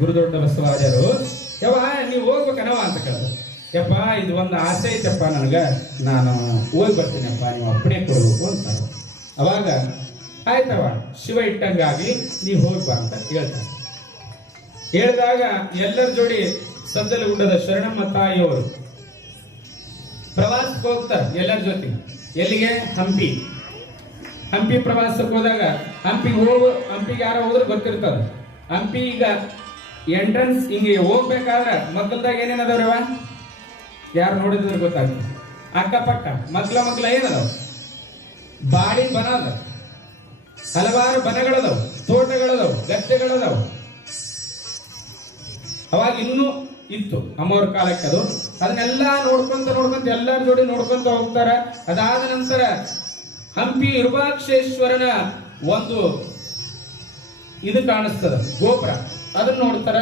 ಗುರುದೊಡ್ಡ ಬಸವರಾಜರು ಯವ್ವ, ನೀವು ಹೋಗ್ಬೇಕನವ ಅಂತ ಕೇಳ್ತಾರೆ ಯಪ್ಪ, ಇದು ಒಂದು ಆಸೆ ಐತೆಪ್ಪ ನನಗೆ. ನಾನು ಹೋಗಿ ಬರ್ತೀನಪ್ಪ, ನೀವು ಅಪ್ಪಣೆ ಕೊಡ್ಬೇಕು ಅಂತ ಅವಾಗ ಆಯ್ತವ ಶಿವ ಇಟ್ಟಂಗಾಗಿ ನೀವು ಹೋಗಿ ಬಾ ಅಂತ ಹೇಳ್ತಾರೆ. ಹೇಳಿದಾಗ ಎಲ್ಲರ ಜೋಡಿ ಸಜ್ಜಲ ಗುಡ್ಡದ ಶರಣಮ್ಮ ತಾಯಿಯವರು ಪ್ರವಾಸಕ್ಕೆ ಹೋಗ್ತಾರೆ ಎಲ್ಲರ ಜೊತೆ. ಎಲ್ಲಿಗೆ? ಹಂಪಿ. ಹಂಪಿ ಪ್ರವಾಸಕ್ಕೆ ಹೋದಾಗ ಹಂಪಿಗೆ ಹೋಗು, ಹಂಪಿಗೆ ಯಾರೋ ಹೋದ್ರೆ ಗೊತ್ತಿರ್ತದ. ಹಂಪಿ ಈಗ ಎಂಟ್ರನ್ಸ್ ಹಿಂಗೆ ಹೋಗ್ಬೇಕಾದ್ರೆ ಮಕ್ಕಳದಾಗ ಏನೇನ್ ಯಾರು ನೋಡಿದ್ರೆ ಗೊತ್ತಾಗ್ತದೆ. ಅಕ್ಕಪಕ್ಕ ಮಗ್ಲ ಮಗ್ಲ ಏನದಾವ? ಬಾಡಿ ಬನ ಅದ. ಹಲವಾರು ಬನಗಳದವು, ತೋಟಗಳದವು, ಗದ್ದೆಗಳದವು. ಅವಾಗ ಇನ್ನೂ ಇತ್ತು ಅಮ್ಮವ್ರ ಕಾಲಕ್ಕೆ ಅದು. ಅದನ್ನೆಲ್ಲ ನೋಡ್ಕೊಂತ ನೋಡ್ಕೊಂತ ಎಲ್ಲರ ಜೋಡಿ ನೋಡ್ಕೊಂತ ಹೋಗ್ತಾರ. ಅದಾದ ನಂತರ ಹಂಪಿ ವಿರೂಪಾಕ್ಷೇಶ್ವರನ ಒಂದು ಇದು ಕಾಣಿಸ್ತದ ಗೋಪುರ. ಅದನ್ನ ನೋಡ್ತಾರ.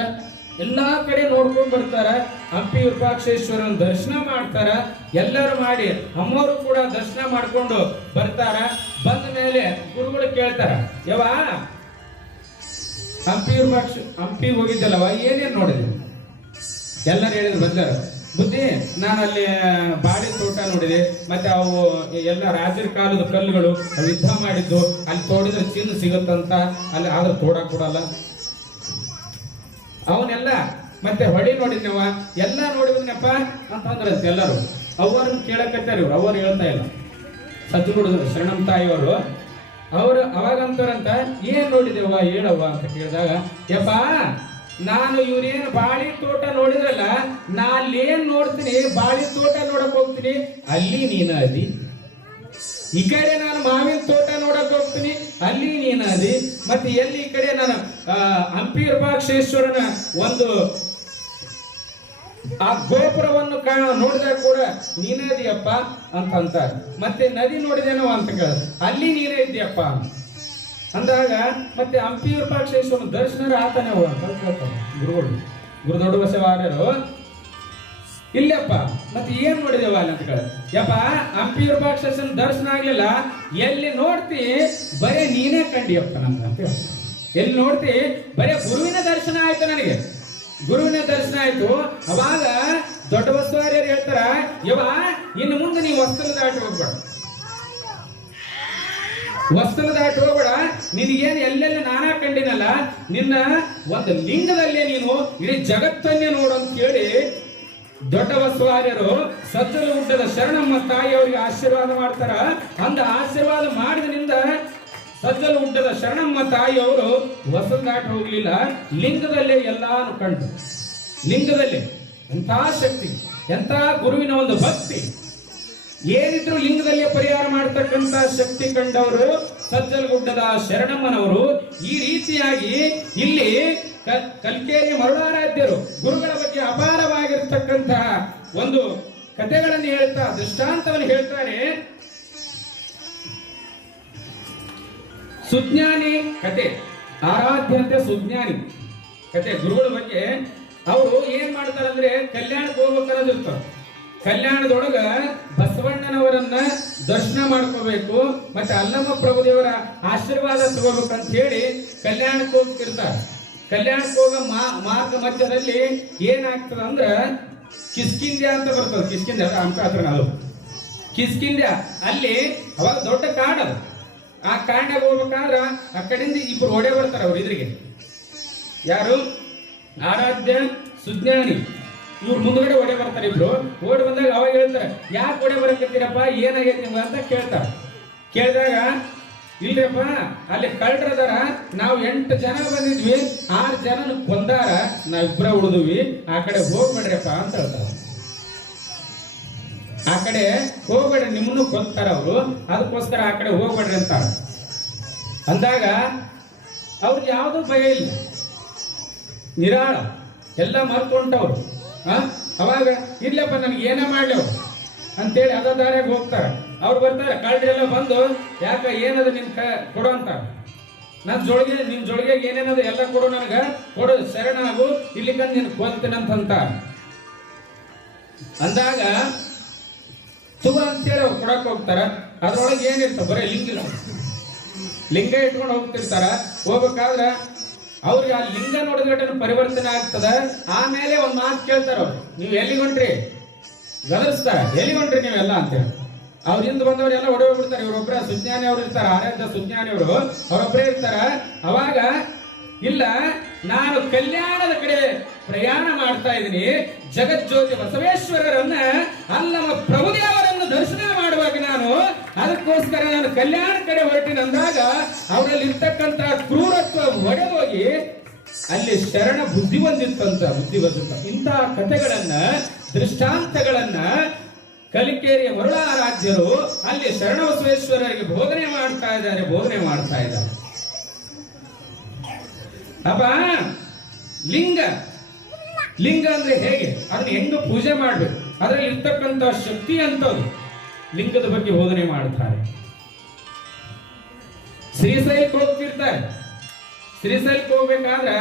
ಎಲ್ಲಾ ಕಡೆ ನೋಡ್ಕೊಂಡ್ ಬರ್ತಾರ. ಹಂಪಿ ವಿರೂಪಾಕ್ಷೇಶ್ವರನ ದರ್ಶನ ಮಾಡ್ತಾರ. ಎಲ್ಲರೂ ಮಾಡಿ ಅಮ್ಮವರು ಕೂಡ ದರ್ಶನ ಮಾಡ್ಕೊಂಡು ಬರ್ತಾರ. ಬಂದ ಮೇಲೆ ಗುರುಗಳು ಕೇಳ್ತಾರ ಯವಾ ಹಂಪಿ ವಿರೂಪಾಕ್ಷ, ಹಂಪಿ ಹೋಗಿದ್ದಲ್ಲವ ಏನೇನ್ ನೋಡಿದೆ ಎಲ್ಲರೂ ಹೇಳಿದ್ರು, ಬಂದಾರ. ಬುದ್ಧಿ ನಾನು ಅಲ್ಲಿ ಬಾಡಿ ತೋಟ ನೋಡಿದೆ. ಮತ್ತೆ ಅವು ಎಲ್ಲ ರಾಜರ ಕಾಲದ ಕಲ್ಲುಗಳು ಯುದ್ಧ ಮಾಡಿದ್ದು. ಅಲ್ಲಿ ತೋಡಿದ್ರೆ ಚಿನ್ನ ಸಿಗುತ್ತಂತ. ಅಲ್ಲಿ ಆದ್ರೆ ತೋಡ ಕೊಡಲ್ಲ. ಅವನ್ನೆಲ್ಲ ಮತ್ತೆ ಹೊಳಿ ನೋಡಿದ್ನವ? ಎಲ್ಲ ನೋಡಿದ್ನಪ್ಪ? ಅಂತಂದ್ರೆ ಎಲ್ಲರೂ ಅವ್ರನ್ನ ಕೇಳಕತ್ತಾರ ಇವ್ರು. ಅವ್ರು ಹೇಳ್ತಾ ಇಲ್ಲ. ಸದ್ದು ನೋಡಿದ್ರು ಶರಣಂ ತಾಯಿಯವರು. ಅವರು ಅವಾಗಂತಾರಂತ ಏನ್ ನೋಡಿದೇವ ಹೇಳವ್ವ? ಅಂತ ಕೇಳಿದಾಗ, ಯಪ್ಪ, ನಾನು ಇವ್ರೇನು ಬಾಳಿ ತೋಟ ನೋಡಿದ್ರಲ್ಲ ನಾ ಅಲ್ಲೇನ್ ನೋಡ್ತೀನಿ? ಬಾಳಿ ತೋಟ ನೋಡಕ್ ಹೋಗ್ತೀನಿ. ಅಲ್ಲಿ ನೀನ ಅದಿ. ಈ ಕಡೆ ನಾನು ಮಾವಿನ ತೋಟ ನೋಡಕ್ ಹೋಗ್ತೀನಿ. ಅಲ್ಲಿ ನೀನ ಅದಿ. ಮತ್ತೆ ಎಲ್ಲಿ ಈ ಕಡೆ ನಾನು ವಿರೂಪಾಕ್ಷೇಶ್ವರನ ಒಂದು ಆ ಗೋಪುರವನ್ನು ಕಾಣ ನೋಡಿದಾಗ ಕೂಡ ನೀನೇ ಇದೆಯಪ್ಪ ಅಂತ ಮತ್ತೆ ನದಿ ನೋಡಿದೇನೋ ಅಂತ ಕೇಳ ಅಲ್ಲಿ ನೀನೇ ಇದೆಯಪ್ಪ ಅಂದಾಗ ಮತ್ತೆ ಹಂಪಿ ವಿರೂಪಾಕ್ಷೇಶ್ವರ ದರ್ಶನ ಆತನೇ ಅಂತ ಕೇಳ್ತಾರೆ ಗುರುಗಳು. ಗುರು ದೊಡ್ಡ ಬಸವಾರ್ಯರು, ಇಲ್ಲಪ್ಪ, ಮತ್ತೆ ಏನ್ ನೋಡಿದೇವ ಅಲ್ಲಿ ಅಂತ ಕೇಳ ಯಪ್ಪ ಹಂಪಿ ವಿರೂಪಾಕ್ಷೇಶ್ವರನ ದರ್ಶನ ಆಗ್ಲಿಲ್ಲ. ಎಲ್ಲಿ ನೋಡ್ತಿ, ಬರೇ ನೀನೇ ಕಂಡಿಯಪ್ಪ ನಮ್ಗೆ ಅಂತ ಹೇಳ್ತಾರೆ. ಎಲ್ಲಿ ನೋಡ್ತಿ? ಬರೇ ಗುರುವಿನ ದರ್ಶನ ಆಯ್ತು ನನಗೆ. ಗುರುವಿನ ದರ್ಶನ ಆಯ್ತು. ಅವಾಗ ದೊಡ್ಡ ವಸ್ತುವಾರ್ಯರು ಹೇಳ್ತಾರ ಯವ ಇನ್ನು ಮುಂದೆ ನೀವು ವಸ್ತ್ರ ದಾಟಿ ಹೋಗ್ಬೇಡ. ವಸ್ತ್ರ ದಾಟಿ ಹೋಗ್ಬೇಡ. ನಿನಗೇನು ಎಲ್ಲೆಲ್ಲ ನಾನಾ ಕಂಡಿನಲ್ಲ, ನಿನ್ನ ಒಂದು ಲಿಂಗದಲ್ಲೇ ನೀನು ಇಡೀ ಜಗತ್ತನ್ನೇ ನೋಡು ಅಂತ ಹೇಳಿ ದೊಡ್ಡ ವಸ್ತುವಾರ್ಯರು ಸಜ್ಜಲ ಊಟದ ಶರಣಮ್ಮ ತಾಯಿಯವರಿಗೆ ಆಶೀರ್ವಾದ ಮಾಡ್ತಾರ. ಅಂದ ಆಶೀರ್ವಾದ ಮಾಡಿದ್ರಿಂದ ಸಜ್ಜಲ ಹುಟ್ಟದ ಶರಣಮ್ಮ ತಾಯಿ ಅವರು ದಾಟಿ ಹೋಗ್ಲಿಲ್ಲ. ಲಿಂಗದಲ್ಲೇ ಎಲ್ಲಾನು ಕಂಡು. ಲಿಂಗದಲ್ಲೇ ಎಂಥ ಶಕ್ತಿ, ಎಂಥ ಗುರುವಿನ ಒಂದು ಭಕ್ತಿ. ಏನಿದ್ರು ಲಿಂಗದಲ್ಲಿ ಪರಿಹಾರ ಮಾಡತಕ್ಕಂತ ಶಕ್ತಿ ಕಂಡವರು ಸಜ್ಜಲಗುಡ್ಡದ ಶರಣಮ್ಮನವರು. ಈ ರೀತಿಯಾಗಿ ಇಲ್ಲಿ ಕಲ್ಕೇರಿ ಮರುಳಾರಾಧ್ಯರು ಗುರುಗಳ ಬಗ್ಗೆ ಅಪಾರವಾಗಿರ್ತಕ್ಕಂತಹ ಒಂದು ಕಥೆಗಳನ್ನು ಹೇಳ್ತಾ, ದೃಷ್ಟಾಂತವನ್ನು ಹೇಳ್ತಾರೆ. ಸುಜ್ಞಾನಿ ಕತೆ, ಆರಾಧ್ಯಂತೆ ಸುಜ್ಞಾನಿ ಕತೆ. ಗುರುಗಳ ಬಗ್ಗೆ ಅವರು ಏನ್ ಮಾಡ್ತಾರಂದ್ರೆ ಕಲ್ಯಾಣಕ್ಕೆ ಹೋಗ್ಬೇಕನ್ನೋದಿರ್ತಾರ ಕಲ್ಯಾಣದೊಳಗ ಬಸವಣ್ಣನವರನ್ನ ದರ್ಶನ ಮಾಡ್ಕೋಬೇಕು, ಮತ್ತೆ ಅಲ್ಲಮ್ಮ ಪ್ರಭುದೇವರ ಆಶೀರ್ವಾದ ತಗೋಬೇಕಂತ ಹೇಳಿ ಕಲ್ಯಾಣಕ್ಕೆ ಹೋಗ್ತಿರ್ತಾರ. ಕಲ್ಯಾಣಕ್ಕೆ ಹೋಗೋ ಮಾರ್ಗ ಮಧ್ಯದಲ್ಲಿ ಏನಾಗ್ತದ ಅಂದ್ರ ಕಿಸ್ಕಿಂದ್ಯ ಅಂತ ಬರ್ತದೆ. ಕಿಸ್ಕಿಂದ್ಯ ಅಂತ ಅದು ಅಲ್ಲಿ ಅವಾಗ ದೊಡ್ಡ ಕಾಡದು. ಆ ಕಾಂಡ ಹೋಗ್ಬೇಕಾದ್ರ ಆ ಕಡೆಯಿಂದ ಇಬ್ರು ಹೊಡೆ ಬರ್ತಾರೆ ಅವ್ರು ಇದ್ರಿಗೆ ಯಾರು? ಆರಾಧ್ಯ, ಸುಜ್ಞಾನಿ. ಇವ್ರು ಮುಂದ್ಗಡೆ ಹೊಡೆ ಬರ್ತಾರೆ ಇಬ್ರು. ಓಡಿ ಬಂದಾಗ ಅವಾಗ ಹೇಳ್ತಾರೆ, ಯಾಕೆ ಹೊಡೆ ಬರಕತ್ತೀರಪ್ಪ? ಏನಾಗೈತಿ ನಿಮ್ಗೆ? ಅಂತ ಕೇಳ್ತಾರೆ. ಕೇಳಿದಾಗ, ಇಲ್ರಪ್ಪ, ಅಲ್ಲಿ ಕಳ್ಳರದಾರ ನಾವು ಎಂಟು ಜನ ಬಂದಿದ್ವಿ. ಆರು ಜನ ಕೊಂದಾರ. ನಾವು ಇಬ್ರ ಉಳಿದ್ವಿ. ಆ ಕಡೆ ಹೋಗ್ಬೇಡ್ರಪ್ಪ ಅಂತ ಹೇಳ್ತಾರೆ. ಆ ಕಡೆ ಹೋಗ್ಬೇಡ್ರಿ, ನಿಮ್ಮನ್ನು ಕೊಂತಾರ ಅವರು. ಅದಕ್ಕೋಸ್ಕರ ಆ ಕಡೆ ಹೋಗ್ಬೇಡ್ರಿ ಅಂತಾರೆ. ಅಂದಾಗ ಅವ್ರಿಗೆ ಯಾವುದೂ ಭಯ ಇಲ್ಲ. ನಿರಾಳ. ಎಲ್ಲ ಮರ್ಕೊಂಡವ್ರು ಹಾಂ ಅವಾಗ ಇಲ್ಲಪ್ಪ ನಮ್ಗೆ ಏನೇ ಮಾಡ್ಲಿ ಅವ್ರು. ಅಂತೇಳಿ ಅದ ದಾರ್ಯಾಗ ಹೋಗ್ತಾರೆ. ಅವ್ರು ಬರ್ತಾರೆ ಎಲ್ಲ ಬಂದು, ಯಾಕ, ಏನದು ನಿನ್ ಕ, ಕೊಡು ನನ್ನ ನನ್ ಜೊಳಗೆ, ನಿನ್ ಜೊಳಗೆ ಏನೇನದ ಎಲ್ಲ ಕೊಡು ನನಗೆ. ಕೊಡು, ಶರಣಾಗು. ಇಲ್ಲಿ ಕಂದು ನಿನ್ ಕೊಂತೀನಂತ ಅಂದಾಗ ತುಗ ಅಂತೇಳಿ ಅವ್ರು ಕೊಡಕ್ ಹೋಗ್ತಾರ. ಅದ್ರೊಳಗೆ ಏನಿರ್ತಾವ ಬರೀ ಲಿಂಗ. ಲಿಂಗ ಇಟ್ಕೊಂಡು ಹೋಗ್ತಿರ್ತಾರ. ಹೋಗ್ಬೇಕಾದ್ರ ಅವ್ರಿಗೆ ಆ ಲಿಂಗ ನೋಡಿದ್ರೆ ಪರಿವರ್ತನೆ ಆಗ್ತದ? ಆಮೇಲೆ ಒಂದ್ ಮಾತು ಕೇಳ್ತಾರ ಅವ್ರು. ನೀವು ಎಲ್ಲಿ ಹೊಂಟ್ರಿ? ಗದರ್ಸ್ತಾರ. ಎಲ್ಲಿ ಹೊಂಟ್ರಿ ನೀವೆಲ್ಲ ಅಂತೇಳಿ. ಹಿಂದೆ ಬಂದವರೆಲ್ಲ ಒಡೆ ಹೋಗ್ಬಿಡ್ತಾರೆ. ಇವ್ರೊಬ್ರ ಸುಜ್ಞಾನಿ ಅವ್ರು ಇರ್ತಾರ. ಆರಾಧ್ಯ ಸುಜ್ಞಾನಿ ಅವರು ಅವರೊಬ್ಬರೇ ಇರ್ತಾರ. ಅವಾಗ ಇಲ್ಲ ನಾನು ಕಲ್ಯಾಣದ ಕಡೆ ಪ್ರಯಾಣ ಮಾಡ್ತಾ ಇದ್ದೀನಿ. ಜಗಜ್ಯೋತಿ ಬಸವೇಶ್ವರರನ್ನ ಅಲ್ಲಮ್ಮ ಪ್ರಭುದೇವರನ್ನು ದರ್ಶನ ಮಾಡುವಾಗ ನಾನು ಅದಕ್ಕೋಸ್ಕರ ನಾನು ಕಲ್ಯಾಣ ಕಡೆ ಹೊರಟಿನ ಅಂದಾಗ ಅವರಲ್ಲಿ ಇರ್ತಕ್ಕಂತ ಕ್ರೂರತ್ವ ಒಡೆದೋಗಿ ಅಲ್ಲಿ ಶರಣ ಬುದ್ಧಿ ಬಂದಿತ್ತಂತ, ಬುದ್ಧಿ ಬಂದಿತ್ತ. ಇಂತಹ ಕಥೆಗಳನ್ನ, ದೃಷ್ಟಾಂತಗಳನ್ನ ಕಲಿಕೇರಿಯ ಮರುಳಾರಾಧ್ಯರು ಅಲ್ಲಿ ಶರಣ ಬಸವೇಶ್ವರರಿಗೆ ಬೋಧನೆ ಮಾಡ್ತಾ ಇದ್ದಾರೆ, ಬೋಧನೆ ಮಾಡ್ತಾ ಇದ್ದಾರೆ. ಅಪ್ಪ ಲಿಂಗ. ಲಿಂಗ ಅಂದ್ರೆ ಹೇಗೆ? ಅದನ್ನ ಹೆಂಗ ಪೂಜೆ ಮಾಡ್ಬೇಕು? ಅದ್ರಲ್ಲಿ ಇರ್ತಕ್ಕಂಥ ಶಕ್ತಿ ಅಂತದ್ದು ಲಿಂಗದ ಬಗ್ಗೆ ಬೋಧನೆ ಮಾಡ್ತಾರೆ. ಶ್ರೀಶೈಲಕ್ಕೆ ಹೋಗ್ತಿರ್ತಾರೆ. ಶ್ರೀಶೈಲಕ್ಕೆ ಹೋಗ್ಬೇಕಾದ್ರೆ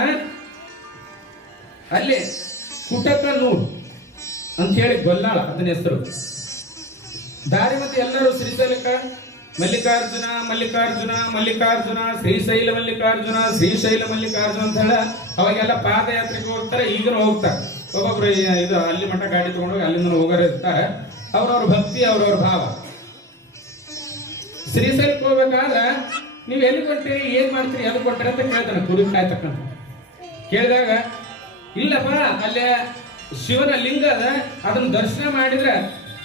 ಅಲ್ಲಿ ನೂರು ಅಂತ ಹೇಳಿ ಗೊಲ್ಲಾಳ ಅದನ್ನ ಹೆಸರು. ದಾರಿ ಮತ್ತೆ ಎಲ್ಲರೂ ಶ್ರೀಶೈಲಕ್ಕ? ಮಲ್ಲಿಕಾರ್ಜುನ ಮಲ್ಲಿಕಾರ್ಜುನ ಮಲ್ಲಿಕಾರ್ಜುನ, ಶ್ರೀಶೈಲ ಮಲ್ಲಿಕಾರ್ಜುನ ಶ್ರೀಶೈಲ ಮಲ್ಲಿಕಾರ್ಜುನ ಅಂತ ಹೇಳ ಅವಾಗೆಲ್ಲ ಪಾದಯಾತ್ರೆಗೆ ಹೋಗ್ತಾರೆ, ಈಗಲೂ ಹೋಗ್ತಾರೆ. ಒಬ್ಬೊಬ್ರು ಇದು ಅಲ್ಲಿ ಮಠ ಗಾಡಿ ತಗೊಂಡೋಗಿ ಅಲ್ಲಿಂದ ಹೋಗೋರು ಇರ್ತಾರೆ. ಅವ್ರವ್ರ ಭಕ್ತಿ, ಅವ್ರವ್ರ ಭಾವ. ಶ್ರೀಶೈಲಕ್ಕೆ ಹೋಗ್ಬೇಕಾದ್ರೆ ನೀವು ಎಲ್ಲಿ ಕೊಡ್ತೀರಿ ಏನ್ ಮಾಡ್ತೀರಿ ಎಲ್ಲಿ ಕೊಟ್ಟರೆ ಅಂತ ಕೇಳ್ತಾನೆ, ಕುರಿ ಕಾಯ್ತಕ್ಕಂಥ ಕೇಳಿದಾಗ, ಇಲ್ಲಪ್ಪ, ಅಲ್ಲೇ ಶಿವನ ಲಿಂಗ ಅದ, ಅದನ್ನ ದರ್ಶನ ಮಾಡಿದ್ರೆ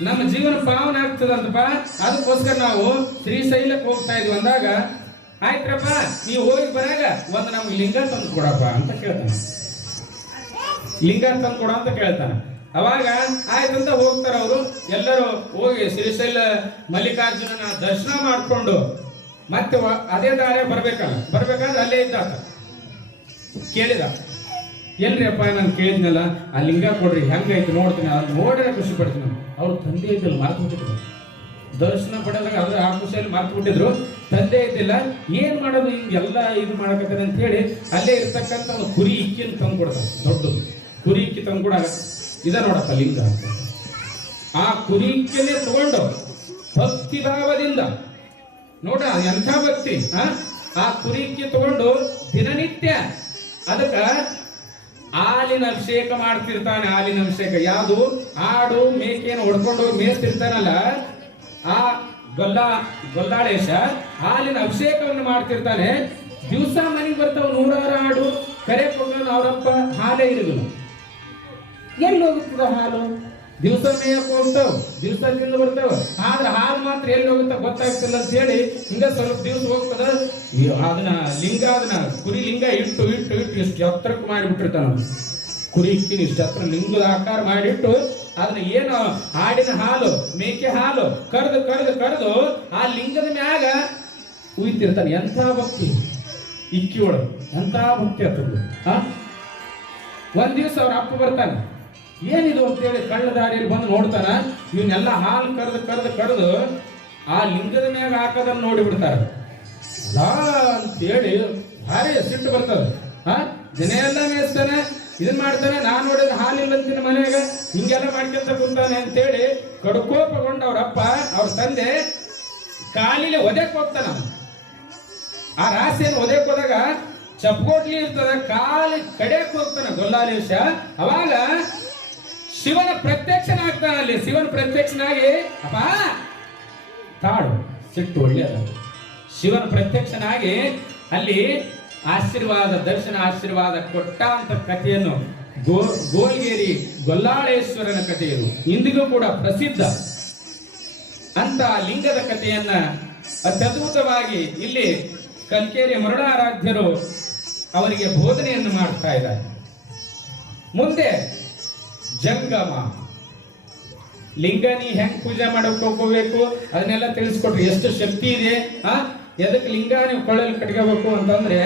ನಮ್ಮ ಜೀವನ ಪಾವನ ಆಗ್ತದಂತಪ್ಪ ಅದಕ್ಕೋಸ್ಕರ ನಾವು ಶ್ರೀಶೈಲಕ್ಕೆ ಹೋಗ್ತಾ ಇದ್ವಿ ಅಂದಾಗ, ಆಯ್ತ್ರಪ್ಪ, ನೀವು ಹೋಗಿ ಬರಾಗ, ಒಂದು ನಮ್ಗೆ ಲಿಂಗ ತಂದು ಕೊಡಪ್ಪ ಅಂತ ಕೇಳ್ತಾನೆ. ಲಿಂಗ ತಂದು ಕೊಡ ಅಂತ ಕೇಳ್ತಾನೆ. ಅವಾಗ ಆಯ್ತಂತ ಹೋಗ್ತಾರ ಅವರು. ಎಲ್ಲರೂ ಹೋಗಿ ಶ್ರೀಶೈಲ ಮಲ್ಲಿಕಾರ್ಜುನನ ದರ್ಶನ ಮಾಡಿಕೊಂಡು ಮತ್ತೆ ಅದೇ ದಾರಿ ಬರ್ಬೇಕಲ್ಲ. ಬರ್ಬೇಕಾದ್ರೆ ಅಲ್ಲೇ ಇದ್ದ ಕೇಳಿದ. ಎಲ್ರಿ ಅಪ್ಪ ನಾನು ಕೇಳಿದ್ನಲ್ಲ, ಆ ಲಿಂಗ ಕೊಡ್ರಿ, ಹೆಂಗೈತಿ ನೋಡ್ತೀನಿ ಅದು ನೋಡಿದ್ರೆ ಖುಷಿ ಪಡ್ತೀನಿ ಅವ್ರ ತಂದೆ ಇದ್ದಿಲ್ಲ ಮಾರ್ಕ್ ಬಿಟ್ಟಿದ್ರು ದರ್ಶನ ಪಡೆದಾಗ ಅದ್ರ ಆ ಖುಷಿಯಲ್ಲಿ ಮಾರ್ಕ್ ಬಿಟ್ಟಿದ್ರು ತಂದೆ ಇದ್ದಿಲ್ಲ, ಏನ್ ಮಾಡೋದು ಹಿಂಗೆಲ್ಲ ಇದು ಮಾಡಕತ್ತೆ ಅಂತ ಹೇಳಿ, ಅಲ್ಲೇ ಇರ್ತಕ್ಕಂಥ ಒಂದು ಕುರಿ ಇಕ್ಕಿನ ತಂದು ಕೊಡ್ತಾರೆ ದೊಡ್ಡದು. ಕುರಿ ಇಕ್ಕಿ ತಂದು ಕೊಡ ಇದ ನೋಡಪ್ಪ ಲಿಂಗ. ಆ ಕುರಿ ಇಕ್ಕಿನೇ ತಗೊಂಡು ಭಕ್ತಿ ಭಾವದಿಂದ, ನೋಡ, ಎಂಥ ಭಕ್ತಿ ಆ? ಕುರಿ ಇಕ್ಕಿ ತಗೊಂಡು ದಿನನಿತ್ಯ ಅದಕ್ಕ ಹಾಲಿನ ಅಭಿಷೇಕ ಮಾಡ್ತಿರ್ತಾನೆ ಹಾಲಿನ ಅಭಿಷೇಕ. ಯಾವುದು? ಆಡು ಮೇಕೆಯನ್ನು ಹೊಡ್ಕೊಂಡು ಹೋಗಿ ಮೇಯ್ತಿರ್ತಾನಲ್ಲ, ಆ ಗೊಲ್ಲ, ಗೊಲ್ಲಾಳೇಶ ಹಾಲಿನ ಅಭಿಷೇಕವನ್ನು ಮಾಡ್ತಿರ್ತಾನೆ. ದಿವಸ ಮನೆಗೆ ಬರ್ತಾವ ನೂರಾರು ಹಾಡು, ಕರೆ ಕೊಟ್ಟು ಅವರಪ್ಪ, ಹಾಲೇ ಇರುದಿಲ್ಲ ಎಲ್ಲಿ ಹೋಗುತ್ತದ ಹಾಲು? ದಿವಸ ಮೇಯಕ್ಕೆ ಹೋಗ್ತಾವ ದಿವಸ ತಿಂದು ಬರ್ತಾವ ಆದ್ರೆ ಹಾಲು ಮಾತ್ರ ಎಲ್ಲಿ ಹೋಗುತ್ತ ಗೊತ್ತಾಗ್ತಿಲ್ಲ ಅಂತ ಹೇಳಿ ಹಿಂಗ ಸ್ವಲ್ಪ ದಿವಸ ಹೋಗ್ತದ. ಅದನ್ನ ಲಿಂಗ, ಅದನ್ನ ಕುರಿ ಲಿಂಗ ಇಟ್ಟು ಇಟ್ಟು ಇಟ್ಟು ಇಷ್ಟು ಎತ್ತರಕ್ಕೆ ಮಾಡಿಬಿಟ್ಟಿರ್ತಾನ ಕುರಿ ಇಕ್ಕಿನ ಇಷ್ಟು ಹತ್ರ ಲಿಂಗದ ಆಕಾರ ಮಾಡಿಟ್ಟು ಅದನ್ನ ಏನು ಆಡಿನ ಹಾಲು, ಮೇಕೆ ಹಾಲು ಕರೆದು ಕರೆದು ಕರೆದು ಆ ಲಿಂಗದ ಮ್ಯಾಗ ಉಯ್ತಿರ್ತಾನೆ. ಎಂಥ ಭಕ್ತಿ? ಇಕ್ಕಿ ಒಳಗೆ ಎಂಥ ಭಕ್ತಿ ಆಗ್ತದೆ? ಹಾ ಒಂದ್ ದಿವಸ ಅವ್ರ ಅಪ್ಪ ಬರ್ತಾನೆ. ಏನಿದು ಅಂತೇಳಿ ಕಳ್ಳ ದಾರಿಯಲ್ಲಿ ಬಂದು ನೋಡ್ತಾನ ಇವನ್ನೆಲ್ಲ ಹಾಲು ಕರೆದು ಕರೆದು ಕರೆದು ಆ ಲಿಂಗದ ಮ್ಯಾಗ ಹಾಕೋದನ್ನ ನೋಡಿ ಅಂತ ಅಂತೇಳಿ ಭಾರಿ ಸಿಟ್ಟು ಬರ್ತದೆ. ಹಾ ದಿನ ಎಲ್ಲ ಮೇಯಿಸ್ತಾನೆ, ಇದನ್ ಮಾಡ್ತಾನೆ, ನಾನು ನೋಡಿದ ಹಾಲಿಲ್ಲ ಅಂತೀನಿ ಮನೆಯಾಗ, ಹಿಂಗೆಲ್ಲ ಮಾಡ್ಕೊಂತ ಕುಂತಾನೆ ಅಂತೇಳಿ ಕಡ್ಕೋಪಗೊಂಡು ಅವ್ರ ಅಪ್ಪ ಅವ್ರ ತಂದೆ ಕಾಲಿಲೆ ಒದಕ್ ಹೋಗ್ತಾನ ಆ ರಾಶಿಯನ್ನು ಒದಕ್ ಹೋದಾಗ ಚಪ್ಕೋಟ್ಲಿ ಇರ್ತದ, ಕಾಲಿ ಕಡೆಕ್ ಹೋಗ್ತಾನೆ ಗೊಲ್ಲಾಲೇಶ ಅವಾಗ ಶಿವನ ಪ್ರತ್ಯಕ್ಷನಾಗ್ತಾನ ಅಲ್ಲಿ. ಶಿವನ ಪ್ರತ್ಯಕ್ಷನಾಗಿ, ಅಪ್ಪ, ತಾಳು, ಸಿಟ್ಟು ಒಳ್ಳೆಯದ. ಶಿವನ ಪ್ರತ್ಯಕ್ಷನಾಗಿ ಅಲ್ಲಿ ಆಶೀರ್ವಾದ, ದರ್ಶನ ಆಶೀರ್ವಾದ ಕೊಟ್ಟ ಅಂತ ಕಥೆಯನ್ನು ಗೋ, ಗೋಲ್ಗೇರಿ ಗೊಲ್ಲಾಳೇಶ್ವರನ ಕಥೆ ಇದು ಇಂದಿಗೂ ಕೂಡ ಪ್ರಸಿದ್ಧ. ಅಂತ ಲಿಂಗದ ಕಥೆಯನ್ನ ಅತ್ಯದ್ಭುತವಾಗಿ ಇಲ್ಲಿ ಕಲ್ಕೇರಿ ಮರುಳಾರಾಧ್ಯರು ಅವರಿಗೆ ಬೋಧನೆಯನ್ನು ಮಾಡ್ತಾ ಇದ್ದಾರೆ. ಮುಂದೆ ಜಂಗಮ. ಲಿಂಗ ನೀ ಹೆಂಗ್ ಪೂಜೆ ಮಾಡಕ್ ಹೋಗಬೇಕು? ಅದನ್ನೆಲ್ಲ ತಿಳಿಸ್ಕೊಟ್ರಿ. ಎಷ್ಟು ಶಕ್ತಿ ಇದೆ, ಆ? ಎದಕ್ ಲಿಂಗ ನೀವು ಕೊಳ್ಳಲ್ಲಿ ಕಟ್ಕೋಬೇಕು ಅಂತಂದ್ರೆ,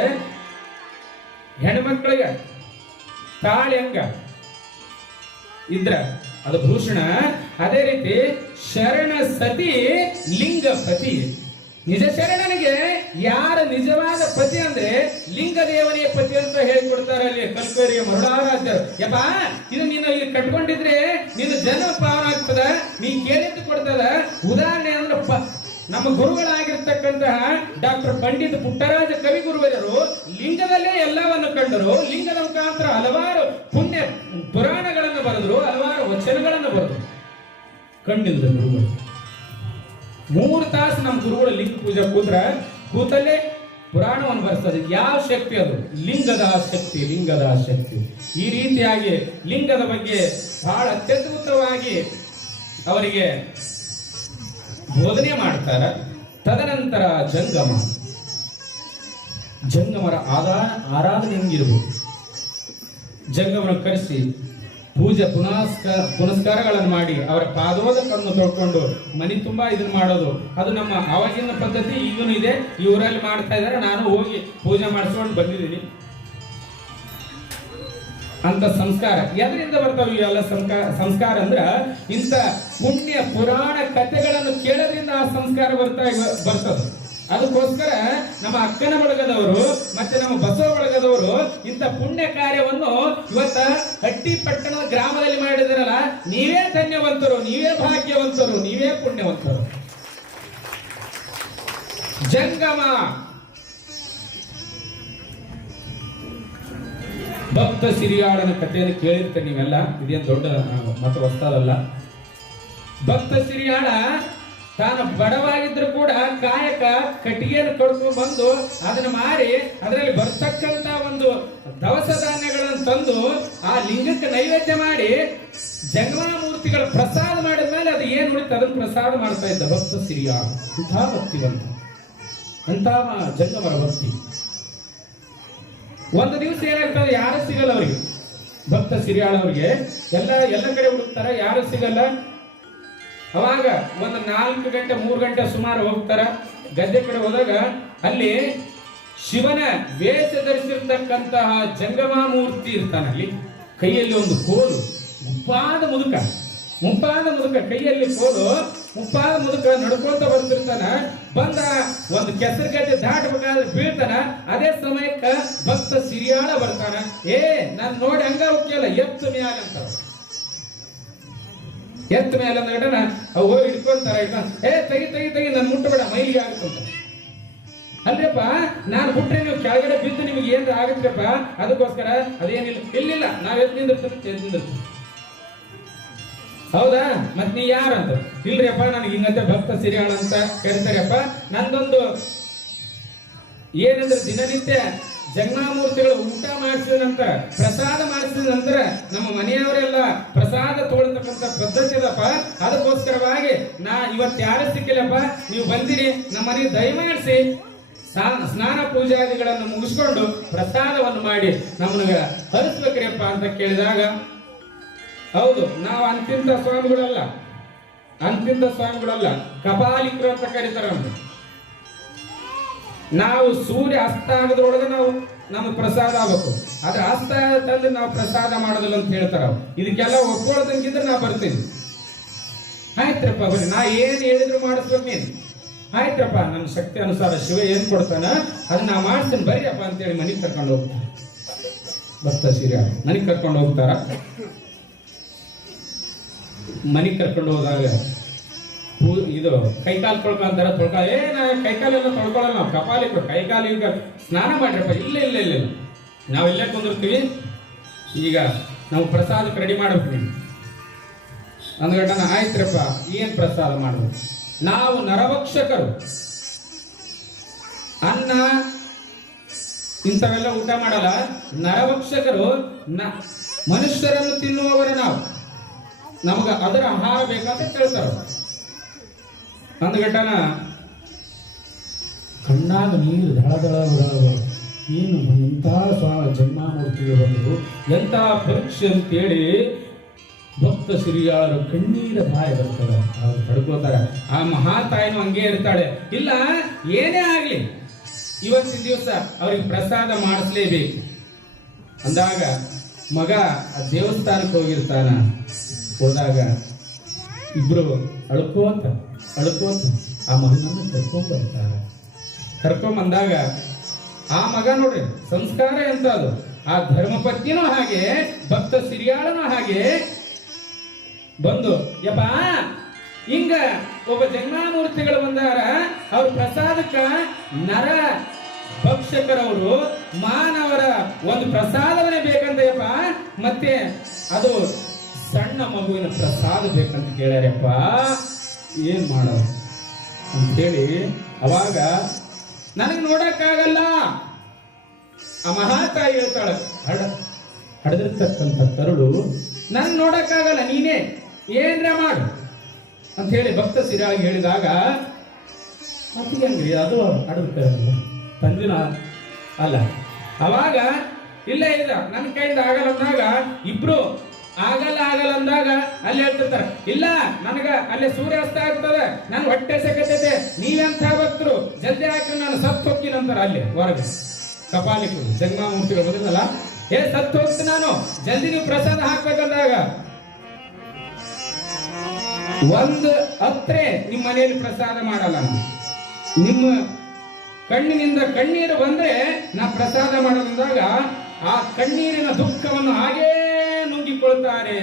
ಹೆಣ್ಮಕ್ಳಿಗೆ ತಾಳಿ ಹೆಂಗ ಇದ್ರ, ಅದು ಭೂಷಣ. ಅದೇ ರೀತಿ ಶರಣ ಸತಿ ಲಿಂಗ ಪತಿ ನಿಜ ಶರಣನಿಗೆ ಯಾರ ನಿಜವಾದ ಪತಿ ಅಂದ್ರೆ ಲಿಂಗ ದೇವನೇ ಪತಿ ಅಂತ ಹೇಳ್ಕೊಡ್ತಾರೆ ಅಲ್ಲಿ ಕಲ್ಪೇರಿಯ ಮರುಳಾರಾಧ್ಯರು ಯಪ್ಪ, ಇದು ನೀನು ಇಲ್ಲಿ ಕಟ್ಕೊಂಡಿದ್ರೆ ನಿನ್ನ ಜನ್ಮ ಪಾವನ ಆಗ್ತದ ನೀ ಕೇಳಿದ್ದು ಕೊಡ್ತದ. ಉದಾಹರಣೆ ಅಂದ್ರೆ ನಮ್ಮ ಗುರುಗಳಾಗಿರ್ತಕ್ಕಂತಹ ಡಾಕ್ಟರ್ ಪಂಡಿತ್ ಪುಟ್ಟರಾಜ ಕವಿಗುರುವರರು ಲಿಂಗದಲ್ಲೇ ಎಲ್ಲವನ್ನು ಕಂಡರು. ಲಿಂಗದ ಮುಖಾಂತರ ಹಲವಾರು ಪುಣ್ಯ ಪುರಾಣಗಳನ್ನು ಬರೆದರು, ಹಲವಾರು ವಚನಗಳನ್ನು ಬರೆದರು. ಕಂಡಿದ್ರು ಗುರುಗಳು ಮೂರು ತಾಸು ನಮ್ಮ ಗುರುಗಳು ಲಿಂಗ ಪೂಜೆ ಕೂತ್ರ ಕೂತಲ್ಲೇ ಪುರಾಣವನ್ನು ಬರ್ತದೆ ಯಾವ ಶಕ್ತಿ ಅದು? ಲಿಂಗದ ಶಕ್ತಿ ಲಿಂಗದ ಶಕ್ತಿ. ಈ ರೀತಿಯಾಗಿ ಲಿಂಗದ ಬಗ್ಗೆ ಬಹಳ ಅತ್ಯದ್ಭುತವಾಗಿ ಅವರಿಗೆ ಬೋಧನೆ ಮಾಡ್ತಾರ. ತದನಂತರ ಜಂಗಮ. ಜಂಗಮರ ಆಧಾರ ಆರಾಧನೆ ಹೆಂಗಿರ್ಬೋದು ಜಂಗಮನ ಕರೆಸಿ ಪೂಜೆ ಪುನಸ್ಕಾರ ಪುನಸ್ಕಾರಗಳನ್ನು ಮಾಡಿ, ಅವರ ಪಾದೋದಕವನ್ನು ತೊಳ್ಕೊಂಡು ಮನೆ ತುಂಬಾ ಇದನ್ನ ಮಾಡೋದು. ಅದು ನಮ್ಮ ಆವಾಗಿನ ಪದ್ಧತಿ ಈಗಲೂ ಇದೆ. ಈ ಊರಲ್ಲಿ ಮಾಡ್ತಾ ಇದ್ದಾರೆ. ನಾನು ಹೋಗಿ ಪೂಜೆ ಮಾಡಿಸ್ಕೊಂಡು ಬಂದಿದ್ದೀನಿ. ಅಂತ ಸಂಸ್ಕಾರ. ಎದರಿಂದ ಬರ್ತಾವ ಇವೆಲ್ಲ ಸಂಸ್ಕಾರ ಸಂಸ್ಕಾರ ಅಂದ್ರ ಇಂಥ ಪುಣ್ಯ ಪುರಾಣ ಕಥೆಗಳನ್ನು ಕೇಳೋದ್ರಿಂದ ಆ ಸಂಸ್ಕಾರ ಬರ್ತಾ ಬರ್ತದ. ಅದಕ್ಕೋಸ್ಕರ ನಮ್ಮ ಅಕ್ಕನ ಬಳಗದವರು ಮತ್ತೆ ನಮ್ಮ ಬಸವ ಬಳಗದವರು ಇಂಥ ಪುಣ್ಯ ಕಾರ್ಯವನ್ನು ಇವತ್ತ ಹಟ್ಟಿ ಪಟ್ಟಣದ ಗ್ರಾಮದಲ್ಲಿ ಮಾಡಿದಿರಲ್ಲ, ನೀವೇ ಧನ್ಯವಂತರು, ನೀವೇ ಭಾಗ್ಯವಂತರು, ನೀವೇ ಪುಣ್ಯವಂತರು. ಜಂಗಮ. ಭಕ್ತ ಸಿರಿಯಾಡನ ಕಥೆಯನ್ನು ಕೇಳಿರ್ತೇನೆ ನೀವೆಲ್ಲ? ಇದೇನು ದೊಡ್ಡ ಮತ್ತೆ ಹೊಸ್ತಾರಲ್ಲ ಭಕ್ತ ಸಿರಿಯಾಳ ತಾನು ಬಡವಾಗಿದ್ರು ಕೂಡ ಕಾಯಕ ಕಟ್ಟಿಗೆಯನ್ನು ಕಡ್ಕೊಂಡು ಬಂದು ಅದನ್ನ ಮಾರಿ ಅದರಲ್ಲಿ ಬರ್ತಕ್ಕಂತ ಒಂದು ದವಸ ಧಾನ್ಯಗಳನ್ನು ತಂದು ಆ ಲಿಂಗಕ್ಕೆ ನೈವೇದ್ಯ ಮಾಡಿ ಜಂಗಮ ಮೂರ್ತಿಗಳ ಪ್ರಸಾದ ಮಾಡಿದ ಮೇಲೆ ಅದು ಏನು ಉಳಿತು? ಅದನ್ನು ಪ್ರಸಾದ ಮಾಡ್ತಾ ಇದ್ದ ಭಕ್ತ ಸಿರಿಯ. ಇಂಥ ಭಕ್ತಿವಂತ ಅಂತ ಜಂಗಮರ ಭಕ್ತಿ. ಒಂದು ದಿವಸ ಏನಾಗ್ತದೆ? ಯಾರು ಸಿಗಲ್ಲ ಅವರಿಗೆ. ಭಕ್ತ ಸಿರಿಯಾಳವ್ರಿಗೆ. ಎಲ್ಲ ಎಲ್ಲ ಕಡೆ ಹುಡುಕ್ತಾರೆ. ಯಾರು ಸಿಗಲ್ಲ. ಅವಾಗ ಒಂದು ನಾಲ್ಕು ಗಂಟೆ, ಮೂರು ಗಂಟೆ ಸುಮಾರು ಹೋಗ್ತಾರ. ಗದ್ದೆ ಕಡೆ ಹೋದಾಗ ಅಲ್ಲಿ ಶಿವನ ವೇಷ ಧರಿಸಿರ್ತಕ್ಕಂತಹ ಜಂಗಮಾಮೂರ್ತಿ ಇರ್ತಾನೆ ಅಲ್ಲಿ. ಕೈಯಲ್ಲಿ ಒಂದು ಕೋಲು, ಮುಪ್ಪಾದ ಮುದುಕ ಮುಪ್ಪಾದ ಮುದುಕ, ಕೈಯಲ್ಲಿ ಕೋಲು, ಮುಪ್ಪಾದ ಮುದುಕ ನಡ್ಕೊಳ್ತಾ ಬರ್ತಿರ್ತಾನ ಬಂದ ಒಂದು ಕೆಸರು ದಾಟಬೇಕಾದ್ರೆ ಬೀಳ್ತಾನ. ಅದೇ ಸಮಯಕ್ಕೆ ಭಕ್ತ ಸಿರಿಯಾಳ ಬರ್ತಾನ. ಏ, ನಾನು ನೋಡಿ ಹಂಗ ಹೋಗ್ಯಲ್ಲ ಎತ್ತು ಮ್ಯಾಲ ಅಂತ ಎತ್ತ ಮೇಲೆ ನಡನ ಅವು ಹೋಗಿ ಇಟ್ಕೊಂತಾರ ಏ, ತೆಗಿ ತೆಗಿ ತೆಗಿ ನನ್ ಮುಟ್ಟಬೇಡ ಮೈಲಿಗೆ ಆಗುತ್ತಂತ ಅಂದ್ರೆಪ್ಪ ನಾನು ಬಿಟ್ರೆ ನೀವು ಕೆಳಗಡೆ ಬಿದ್ದು ನಿಮ್ಗೆ ಏನ್ ಆಗುತ್ತೆಪ್ಪ? ಅದಕ್ಕೋಸ್ಕರ ಅದೇನಿಲ್ಲ. ಇಲ್ಲಿಲ್ಲ, ನಾವ್ ಎತ್ ನಿಂದಿರ್ತೀವಿ ನಿಂದಿರ್ತೀವಿ. ಹೌದಾ? ಮತ್ ನೀ ಯಾರಂತ ಇಲ್ರಿಯಪ್ಪ ನನಗೆ ಹಿಂಗಂತೆ ಭಕ್ತ ಸಿರಿಯಾಳ ಅಂತ ಕರೀತಾರಪ್ಪ ನಂದೊಂದು ಏನಂದ್ರೆ ದಿನನಿತ್ಯ ಜಗನ್ನಾಮೂರ್ತಿಗಳು ಊಟ ಮಾಡಿಸಿದ ನಂತರ, ಪ್ರಸಾದ ಮಾಡಿಸಿದ ನಂತರ ನಮ್ಮ ಮನೆಯವರೆಲ್ಲ ಪ್ರಸಾದ ತೋಳ್ತಕ್ಕಂಥ ಪದ್ಧತಿ ಅದಪ್ಪ. ಅದಕ್ಕೋಸ್ಕರವಾಗಿ ನಾ ಇವತ್ತು ಯಾರು ಸಿಕ್ಕಿಲ್ಲಪ್ಪ, ನೀವು ಬಂದಿರಿ, ನಮ್ಮ ಮನೆ ದಯಮಾಡಿಸಿ ಸ್ನಾ- ಸ್ನಾನ ಪೂಜಾದಿಗಳನ್ನು ಮುಗಿಸ್ಕೊಂಡು ಪ್ರಸಾದವನ್ನು ಮಾಡಿ ನಮ್ಮನಿಗೆ ಹರಿಸ್ಬೇಕ್ರಿಯಪ್ಪ ಅಂತ ಕೇಳಿದಾಗ, ಹೌದು, ನಾವು ಅಂತಿಂತ ಸ್ವಾಮಿಗಳಲ್ಲ ಅಂತಿಂತ ಸ್ವಾಮಿಗಳಲ್ಲ ಕಪಾಲಿಕರು ಅಂತ ಕರೀತಾರೆ ನಮ್ಗೆ ನಾವು ಸೂರ್ಯ ಅಸ್ತ ಆಗದ್ರೊಳಗೆ ನಾವು ನಮ್ಮ ಪ್ರಸಾದ ಆಗಬೇಕು. ಆದ್ರೆ ಅಸ್ತ ನಾವು ಪ್ರಸಾದ ಮಾಡೋದಿಲ್ಲ ಅಂತ ಹೇಳ್ತಾರ. ಇದಕ್ಕೆಲ್ಲ ಒಪ್ಕೊಳ್ಳೋದಂಗಿದ್ರೆ ನಾ ಬರ್ತೀನಿ. ಆಯ್ತ್ರಪ್ಪ ಬರ್ರಿ. ನಾ ಏನು ಹೇಳಿದ್ರು ಮಾಡಿಸ್ಬೇಕು ನೀನು. ಆಯ್ತಪ್ಪ, ನನ್ನ ಶಕ್ತಿ ಅನುಸಾರ ಶಿವ ಏನು ಕೊಡ್ತಾನ ಅದನ್ನ ನಾ ಮಾಡ್ತೀನಿ. ಬರ್ರಿಯಪ್ಪ ಅಂತೇಳಿ ಮನೆಗೆ ಕರ್ಕೊಂಡು ಹೋಗ್ತಾರೆ. ಭಕ್ತ ಸೀರೆ ಮನೆಗೆ ಕರ್ಕೊಂಡು ಹೋಗ್ತಾರ? ಮನೆಗೆ ಕರ್ಕೊಂಡು ಹೋದಾಗ ಇದು ಕೈಕಾಲು ತೊಳ್ಕೊಂತಾರ ತೊಳ್ಕ. ಏ, ನಾ ಕೈಕಾಲೆಲ್ಲ ತೊಳ್ಕೊಳ್ಳಲ್ಲ ನಾವು ಕಪಾಲಿಕರು ಕೈಕಾಲು ಈಗ ಸ್ನಾನ ಮಾಡ್ರಪ್ಪ. ಇಲ್ಲ ಇಲ್ಲ ಇಲ್ಲ ನಾವು ಇಲ್ಲೇ ಕುಂದಿರ್ತೀವಿ. ಈಗ ನಾವು ಪ್ರಸಾದಕ್ಕೆ ರೆಡಿ ಮಾಡ್ಬೇಕು ಅಂದ್ಗಂಟನ ಆಯ್ತ್ರಪ್ಪ. ಏನು ಪ್ರಸಾದ ಮಾಡಬೇಕು? ನಾವು ನರಭಕ್ಷಕರು. ಅನ್ನ, ಇಂಥವೆಲ್ಲ ಊಟ ಮಾಡಲ್ಲ. ನರಭಕ್ಷಕರು ನ ಮನುಷ್ಯರನ್ನು ತಿನ್ನುವವರು ನಾವು. ನಮಗೆ ಅದರ ಆಹಾರ ಬೇಕಂತ ಕೇಳ್ತಾರ ಅಂದ್ಗಟ್ಟನ ಕಣ್ಣಾಗ ನೀರು ದಳ ಏನು ಎಂಥ ಸ್ವಾ ಜನ್ಮಾಮೂರ್ತಿಗೆ ಬಂದರು ಎಂಥ ಪರೀಕ್ಷೆ ಅಂತೇಳಿ ಭಕ್ತ ಸಿರಿಯಾಳರು ಕಣ್ಣೀರ ಬಾಯ ಬರ್ತಾರೆ ಅವ್ರು ತಡ್ಕೋತಾರೆ. ಆ ಮಹಾತಾಯಿನೂ ಹಂಗೆ ಇರ್ತಾಳೆ. ಇಲ್ಲ, ಏನೇ ಆಗಲಿ, ಇವತ್ತಿನ ದಿವಸ ಅವ್ರಿಗೆ ಪ್ರಸಾದ ಮಾಡಿಸ್ಲೇಬೇಕು. ಅಂದಾಗ ಮಗ ಆ ದೇವಸ್ಥಾನಕ್ಕೆ ಹೋಗಿರ್ತಾನ. ಹೋದಾಗ ಇಬ್ರು ಅಳ್ಕೋತ ಅಳ್ಕೋತ ಆ ಮಗನನ್ನು ಕರ್ಕೊಂಡ್ಬರ್ತಾರೆ ಕರ್ಕೊಂಬಂದಾಗ ಆ ಮಗ ನೋಡ್ರಿ, ಸಂಸ್ಕಾರ ಎಂತ ಅದು? ಆ ಧರ್ಮಪತ್ನಿನೂ ಹಾಗೆ, ಭಕ್ತ ಸಿರಿಯಾಳನೂ ಹಾಗೆ ಬಂದು, ಯಪ್ಪ, ಹಿಂಗ ಒಬ್ಬ ಜನ್ಮಾಮೂರ್ತಿಗಳು ಬಂದಾರ, ಅವ್ರ ಪ್ರಸಾದಕ್ಕ ನರ ಭಕ್ಷಕರವರು ಮಾನವರ ಒಂದು ಪ್ರಸಾದವೇ ಬೇಕಂತ ಯಪ್ಪ, ಮತ್ತೆ ಅದು ಸಣ್ಣ ಮಗುವಿನ ಪ್ರಸಾದ ಬೇಕಂತ ಕೇಳ್ಯಾರಪ್ಪ. ಏನ್ ಅಂತ ಅಂತೇಳಿ ಅವಾಗ, ನನಗೆ ನೋಡಕ್ಕಾಗಲ್ಲ. ಆ ಮಹಾತಾಯಿ ಹೇಳ್ತಾಳೆ, ಹಡ, ಹಡದಿರ್ತಕ್ಕಂಥ ತರುಳು ನನ್ ನೋಡಕ್ಕಾಗಲ್ಲ, ನೀನೇ, ಏನ್ರ ಮಾಡು. ಅಂತ ಹೇಳಿ ಭಕ್ತ ಸಿರಾಗಿ ಹೇಳಿದಾಗ ಹಂಗ್ರಿ, ಅದು ಹಡದಿರ್ತಾರಲ್ಲ ತಂದಿನ ಅಲ್ಲ. ಅವಾಗ, ಇಲ್ಲ ಇಲ್ಲ, ನನ್ನ ಕೈಯಿಂದ ಆಗಲ್ಲ ಅಂದಾಗ, ಇಬ್ರು ಆಗಲ್ಲ ಆಗಲ್ಲ ಅಂದಾಗ ಅಲ್ಲಿ ಹೇಳ್ತಿರ್ತಾರೆ ಇಲ್ಲ, ನನಗ ಅಲ್ಲಿ ಸೂರ್ಯಾಸ್ತ ಆಗ್ತದೆ ನನ್ ಹೊಟ್ಟೆ ಸೆಕತೈತೆ, ನೀವೆಂತ ಭಕ್ತರು? ಜಲ್ದಿ ಹಾಕಿ ನಾನು ಸತ್ತು ಹೋಗ್ತೀನಂತಾರ ಅಲ್ಲಿ, ಹೊರಗೆ. ಕಪಾಲಿಕರು ಜನ್ಮಾಮೂರ್ತಿಗಳು ಬಂದಿದ್ದಲ್ಲ ಏ ಸತ್ತು ಹೋಗ್ತೀನಿ ನಾನು. ಜಲ್ದಿ ನೀವು ಪ್ರಸಾದ ಹಾಕ್ಬೇಕಂದಾಗ. ಒಂದು ಅತ್ರೆ ನಿಮ್ಮ ಮನೆಯಲ್ಲಿ ಪ್ರಸಾದ ಮಾಡಲ್ಲ ನಿಮ್ಮ ಕಣ್ಣಿನಿಂದ ಕಣ್ಣೀರು ಬಂದ್ರೆ ನಾ ಪ್ರಸಾದ ಮಾಡಲು ಆ ಕಣ್ಣೀರಿನ ದುಃಖವನ್ನು ಹಾಗೇ ನುಂಗಿಕೊಳ್ತಾರೆ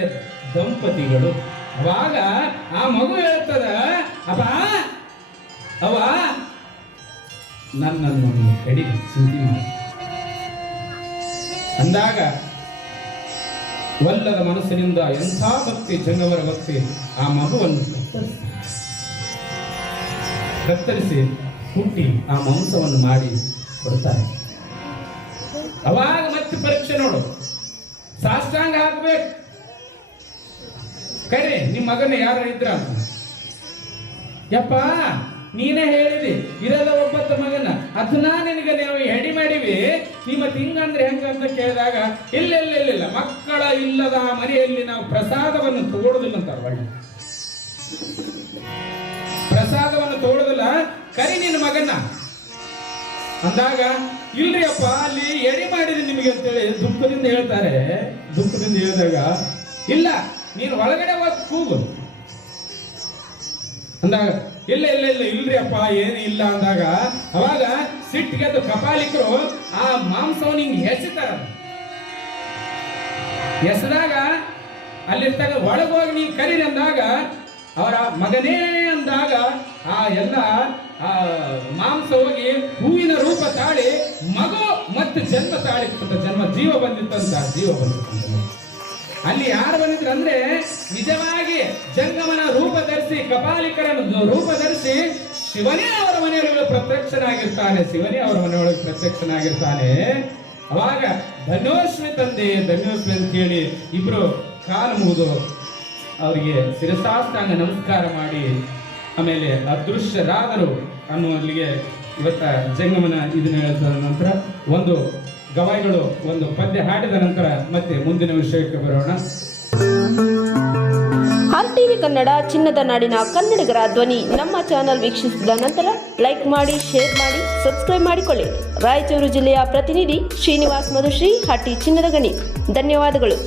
ದಂಪತಿಗಳು. ಅವಾಗ ಆ ಮಗು ಹೇಳ್ತದ ಅಪ್ಪ ಅವ ನನ್ನನ್ನು ಕಡಿ ಸುದ್ದಿ ಮಾಡಿ. ಅಂದಾಗ ವಲ್ಲದ ಮನಸ್ಸಿನಿಂದ ಎಂಥ ಭಕ್ತಿ ಜಂಗವರ ಭಕ್ತಿ ಆ ಮಗುವನ್ನು ಕತ್ತರಿಸಿ ಹುಟ್ಟಿ ಆ ಮಾಂಸವನ್ನು ಮಾಡಿ ಕೊಡ್ತಾರೆ. ಅವಾಗ ಮತ್ತೆ ಪರೀಕ್ಷೆ ನೋಡು. ಸಾಷ್ಟಾಂಗ ಹಾಕ್ಬೇಕು. ಕರೆ ನಿಮ್ಮ ಮಗನ ಯಾರು ಇದ್ರ? ಅಂತ ಯಪ್ಪ, ನೀನೇ ಹೇಳಿದಿ ಇರಲ್ಲ ಒಬ್ಬತ್ತ ಮಗನ. ಅದನ್ನ ನಿನಗೆ ನಾವು ಹೆಡಿ ಮಾಡಿವಿ. ನಿಮ್ಮ ತಿಂಗಂದ್ರೆ ಹೆಂಗ ಅಂತ ಕೇಳಿದಾಗ, ಇಲ್ಲ ಇಲ್ಲ ಇಲ್ಲ ಮಕ್ಕಳ ಇಲ್ಲದ ಆ ಮನೆಯಲ್ಲಿ ನಾವು ಪ್ರಸಾದವನ್ನು ತಗೊಳ್ಳೋದಿಲ್ಲ ಅಂತಾರೆ ಒಳ್ಳೆ ಪ್ರಸಾದವನ್ನು ತಗೊಳ್ಳೋದಿಲ್ಲ ಕರಿ ನಿನ್ನ ಮಗನ ಅಂದಾಗ ಇಲ್ರಿ ಅಪ್ಪ ಅಲ್ಲಿ ಎಡಿ ಮಾಡಿರಿ ನಿಮಗೆ ಅಂತೇಳಿ ದುಃಖದಿಂದ ಹೇಳ್ತಾರೆ. ದುಃಖದಿಂದ ಹೇಳಿದಾಗ, ಇಲ್ಲ, ನೀನು ಒಳಗಡೆ ಹೋಗಿ ಕೂಗು. ಅಂದಾಗ, ಇಲ್ಲ ಇಲ್ಲ ಇಲ್ಲ ಇಲ್ರಿ ಅಪ್ಪ ಏನು ಇಲ್ಲ ಅಂದಾಗ, ಅವಾಗ ಸಿಟ್ಟಿಗೆದ್ದು ಕಪಾಲಿಕರು ಆ ಮಾಂಸವನ್ನು ಹಿಂಗೆ ಹೆಸಿತಾರ. ಹೆಸದಾಗ, ಅಲ್ಲಿರ್ತಾಗ ಒಳಗೋಗಿ ನೀ ಕರೀರಿ ಅಂದಾಗ ಅವರ ಮಗನೇ ಅಂದಾಗ ಆ ಎಲ್ಲ ಮಾಂಸ ಹೋಗಿ ಹೂವಿನ ರೂಪ ತಾಳಿ ಮಗು ಮತ್ತು ಜನ್ಮ ತಾಳಿತ್ತಂತ ಜನ್ಮ ಜೀವ ಬಂದಿತ್ತಂತ ಜೀವ ಬಂದಿತ್ತು. ಅಲ್ಲಿ ಯಾರು ಬಂದಿದ್ರು ಅಂದ್ರೆ ನಿಜವಾಗಿ ಜಂಗಮನ ರೂಪ ಧರಿಸಿ ಕಪಾಲಿಕರನ್ನು ರೂಪ ಧರಿಸಿ ಶಿವನೇ ಅವರ ಮನೆಯೊಳಗೆ ಪ್ರತ್ಯಕ್ಷನಾಗಿರ್ತಾನೆ, ಶಿವನೇ ಅವರ ಮನೆಯೊಳಗೆ ಪ್ರತ್ಯಕ್ಷನಾಗಿರ್ತಾನೆ. ಅವಾಗ ಧನ್ಯೋಸ್ಮಿ ತಂದೆ, ಧನ್ಯೋಸ್ಮಿ ಅಂತ ಹೇಳಿ ಇಬ್ರು ಕಾಲು ಮುಗಿದು ಅವರಿಗೆ ಶಿರಸಾಷ್ಟಾಂಗ ನಮಸ್ಕಾರ ಮಾಡಿ, ಆಮೇಲೆ ಅದೃಶ್ಯರಾದರು ಅನ್ನುವಲ್ಲಿಗೆ ಇವತ್ತ ಜಂಗಮನ ಇದನ್ನ ಹೇಳಿದ ನಂತರ ಒಂದು ಗವಾಯಿಗಳು ಒಂದು ಪದ್ಯ ಹಾಡಿದ ನಂತರ ಮತ್ತೆ ಮುಂದಿನ ವಿಷಯಕ್ಕೆ ಬರೋಣ. ಆರ್ ಟಿವಿ ಕನ್ನಡ ಚಿನ್ನದ ನಾಡಿನ ಕನ್ನಡಿಗರ ಧ್ವನಿ ನಮ್ಮ ಚಾನೆಲ್ ವೀಕ್ಷಿಸಿದ ನಂತರ ಲೈಕ್ ಮಾಡಿ ಶೇರ್ ಮಾಡಿ ಸಬ್ಸ್ಕ್ರೈಬ್ ಮಾಡಿಕೊಳ್ಳಿ. ರಾಯಚೂರು ಜಿಲ್ಲೆಯ ಪ್ರತಿನಿಧಿ ಶ್ರೀನಿವಾಸ್ ಮಧುಶ್ರೀ ಹಟ್ಟಿ ಚಿನ್ನದ ಗಣಿ. ಧನ್ಯವಾದಗಳು.